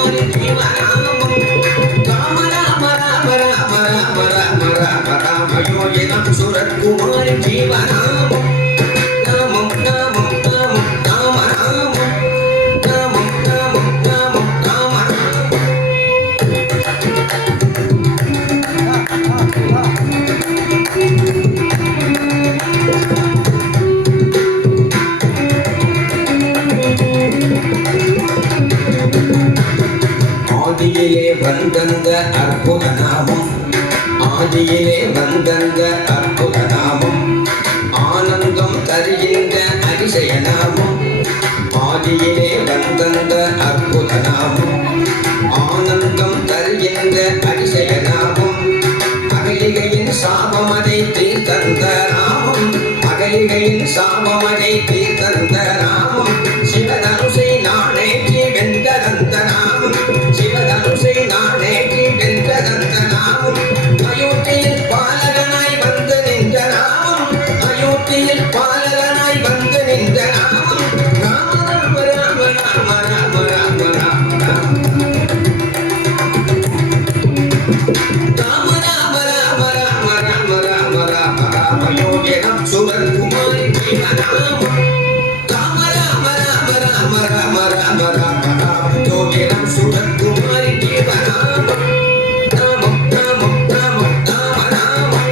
சுரத்குமாரி ஜீவநாமம் ராம ராம ராம ராம ராம ராம ராம ராம யோகினம் சுரத்குமாரி ஜீவநாமம் நாமம் நாமம் நாமம் நாம நாமம் நாமம் நாமம் நாமம் நாம ஆதியிலே வந்தந்த அற்புத நாமம் ஆதியிலே வந்தந்த அற்புத நாமம் ஆனந்தம் தருகின்ற அதிசய நாமம் ஆதியிலே வந்தந்த அற்புத நாமம் ஆனந்தம் தருகின்ற அதிசய நாமம் அகலிகையின் சாபமதை தீர்த்தந்த நாமம் அகலிகையின் சாபமதை தீர்த்தந்த நாமம் சிவதனுசை நானேற்றி வென்றதந்த நாமம் சிவதனுசை நானேற்றி வென்றதந்த நாமம் அயோத்தியில் பாலகனாய் வந்து நின்ற நாமம் அயோத்தியில் பாலகனாய் வந்து நின்ற நாமம் ராம ராம ராம ராம ராம ராம ராம ராம ராம ராம ராம ராம ராம ராம யோகினம் சுரத்குமாரி ஜீவநாமம் ராம ராம ராம ராம ராம ராம ராம ராம யோகினம் சுரத்குமாரி ஜீவநாமம் நாமம் நாமம் நாமம் நாம நாமம்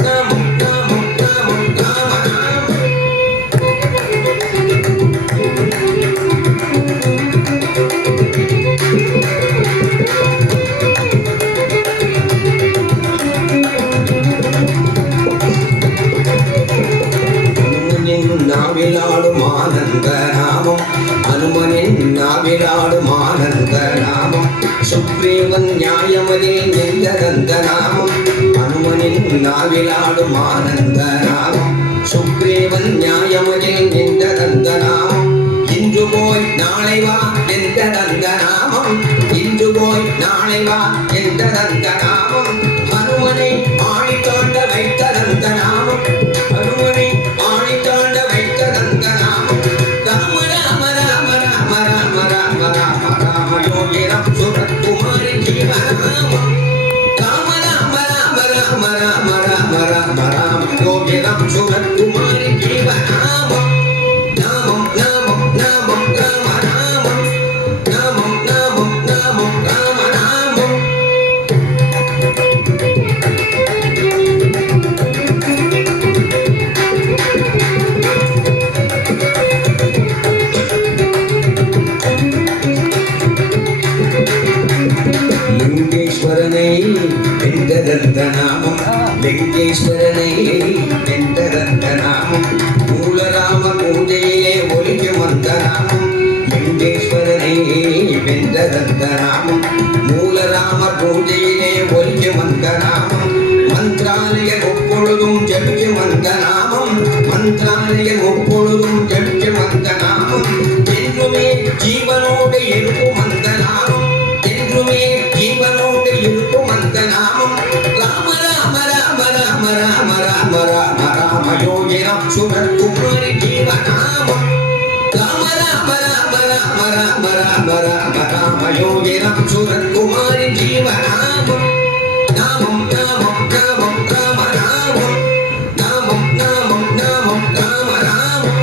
நாமம் நாமம் நாமம் நாம நாமம் நாவிலாடும் ஆனந்த நாமம் அனுமனின் நாவிலாடும் ஆனந்த நாமம் சுக்ரீவன் நியாயமதில் நின்றதந்த நாமம் அனுமனின் நாவிலாடும் ஆனந்த நாமம் சுக்ரீவன் நியாயமதில் நின்றதந்த நாமம் இன்று போய் நாளை வா என்றதந்த நாமம் இன்று போய் நாளை வா என்றதந்த நாமம் அனுமனை ஆணி தாண்ட வைத்ததந்த நாமம் அனுமனை ஆணி தாண்ட வைத்ததந்த நாமம் ராம ராம ராம ராம ராம ராம ராம ராம யோகினம் சுரத்குமாரி ஜீவநாமம் ராம ராம ராம ராம ராம ராம ராம ராம யோகினம் சுரத்குமாரி ஜீவநாமம் நாமம் நாமம் நாமம் ராம நாமம் நாமம் நாமம் நாமம் ராம நாமம் லிங்கேஸ்வரனை வென்றதந்த நாமம் லிங்கேஸ்வரனை வென்றதந்த நாமம் மூலராம பூஜையிலே ஒலிக்கும் அந்த நாமம் லிங்கேஸ்வரனை வென்றதந்த நாமம் மூலராம பூஜையிலே ஒலிக்கும் அந்த நாமம் மந்திராலய ஒப்பொழுதும் ஜபிக்கும் அந்த நாமம் மந்திராலய ஒப்பொழுதும் ஜபிக்கும் அந்த நாமம் என்றுமே ஜீவனோடு இருக்கும் அந்த நாமம் என்றுமே ஜீவனோடு இருக்கும் அந்த நாமம் ராம ராம ராம ராம ராம ராம ராம ராம யோகினம் சுரத்குமாரி ஜீவநாமம் ராம ராம ராம ராம ராம ராம ராம ராம யோகினம் சுரத்குமாரி ஜீவநாமம் நாமம் நாமம் நாமம் ராம நாமம் நாமம் நாமம் நாமம் ராம நாமம்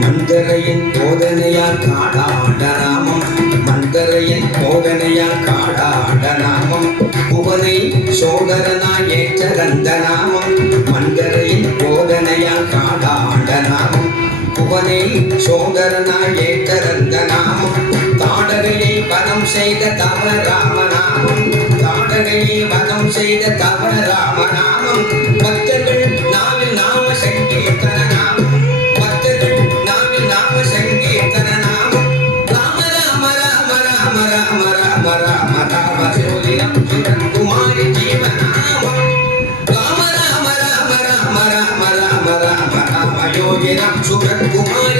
மந்தரையின் போதனையால் காடாட நாமம் மந்தரையின் போதனையால் காடாட நாமம் புவனை சோதரனாய் ஏற்றதந்த நாமம் மந்தரையின் போதனையால் காடாட நாமம் புவனை சோதரனாய் ஏற்றதந்த நாமம் தாடகையை வதம் செய்த தவ ராமநாமம் தாடகையை வதம் செய்த தவ ராமநாமம் பக்தர்கள் நாவில் நாம சங்கீர்த்தன நாமம் பக்தர்கள் நாவில் நாம சங்கீர்த்தன நாமம் ராம ராம ராம ராம ராம ராம ராம ராம யோகினம் சுரத்குமாரி ஜீவநாமம் ராம ராம ராம ராம ராம ராம ராம ராம யோகினம் சுரத்குமாரி